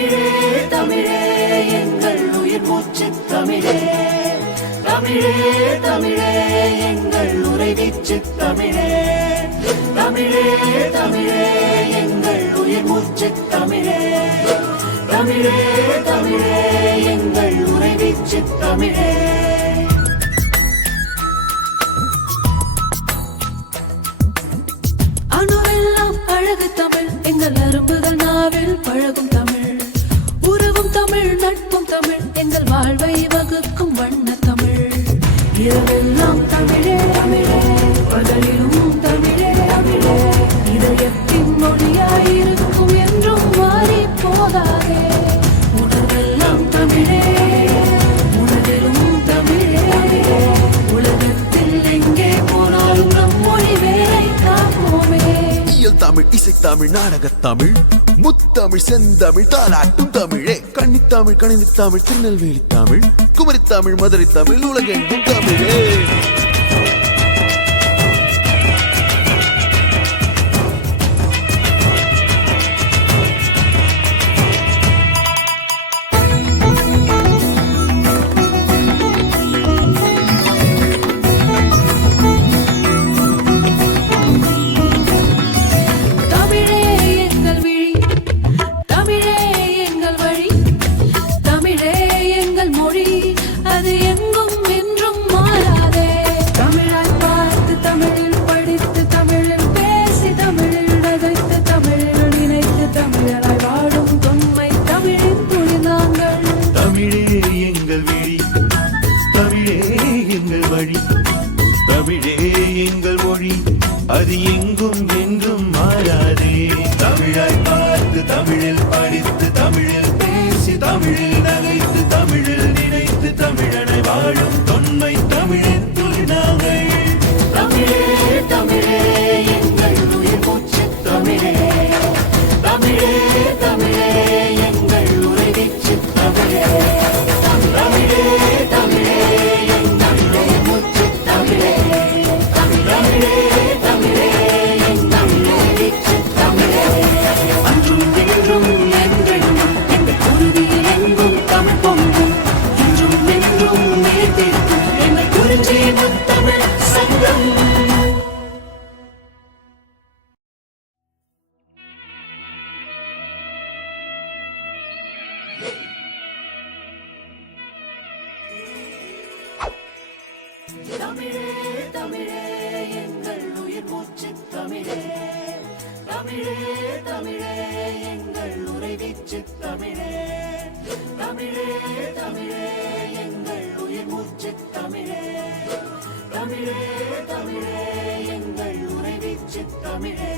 தமிழே தமிழே எங்கள் உயிர் மூச்சு தமிழே தமிழே தமிழே எங்கள் உறைவீச்சு தமிழே தமிழே தமிழே எங்கள் உயிர் மூச்சு தமிழே தமிழே தமிழே எங்கள் உறைவீச்சு தமிழே அணுவெல்லாம் அழகு தமிழ் எங்கள் அரும்புகள் நாவில் பழகும் தமிழ் உறவும் தமிழ் நட்பும் தமிழ் எங்கள் வாழ்வை வகுக்கும் வண்ண தமிழ் இரவெல்லாம் தமிழே தமிழே பகலிலும் தமிழே தமிழே இதயத்தின் மொழியாயிருக்கும் என்றும் மாறி போகாதே உணர்வெல்லாம் தமிழே உணர்விலும் தமிழே உலகத்தில் எங்கே போனாலும் நம் மொழி வேலை காப்போமே தமிழ் இசைத்தமிழ் நாடகத்தமிழ் முத்தமிழ் செந்தமிழ் தாலாட்டும் தமிழே கன்னித்தமிழ் கணினித்தமிழ் திருநெல்வேலி தமிழ் குமரித்தமிழ் மதுரை தமிழ் உலகெங்கும் தமிழே தமிழே எங்கள் மொழி அது எங்கும் என்றும் மாறாதே தமிழாய் பார்த்து தமிழில் படித்து தமிழில் பேசி தமிழில் நகைத்து தமிழில் நினைத்து தமிழனை வாழும் தொன்மை தமிழின் துளிநாங்கள் தமிழே தமிழே எங்கள் உயிர் மூச்சு தமிழே தமிழே தமிழே எங்கள் உறைவீச்சு தமிழே தமிழே தமிழே எங்கள் உயிர் மூச்சு தமிழே தமிழே தமிழே எங்கள் உறைவீச்சு தமிழே அன்றும் இன்றும் என்றென்றும் எங்கள் குருதியில் எங்கும் தமிழ் பொங்கும் இன்றும் என்றும் நீர்த்திருக்கும் எங்கள் குறிஞ்சி முத்தமிழ் சங்கம் தமிழே தமிழே எங்கள் உயிர் மூச்சு தமிழே தமிழே தமிழே எங்கள் உறைவீச்சு தமிழே தமிழே தமிழே எங்கள் உயிர் மூச்சு தமிழே தமிழே தமிழே எங்கள் உறைவீச்சு தமிழே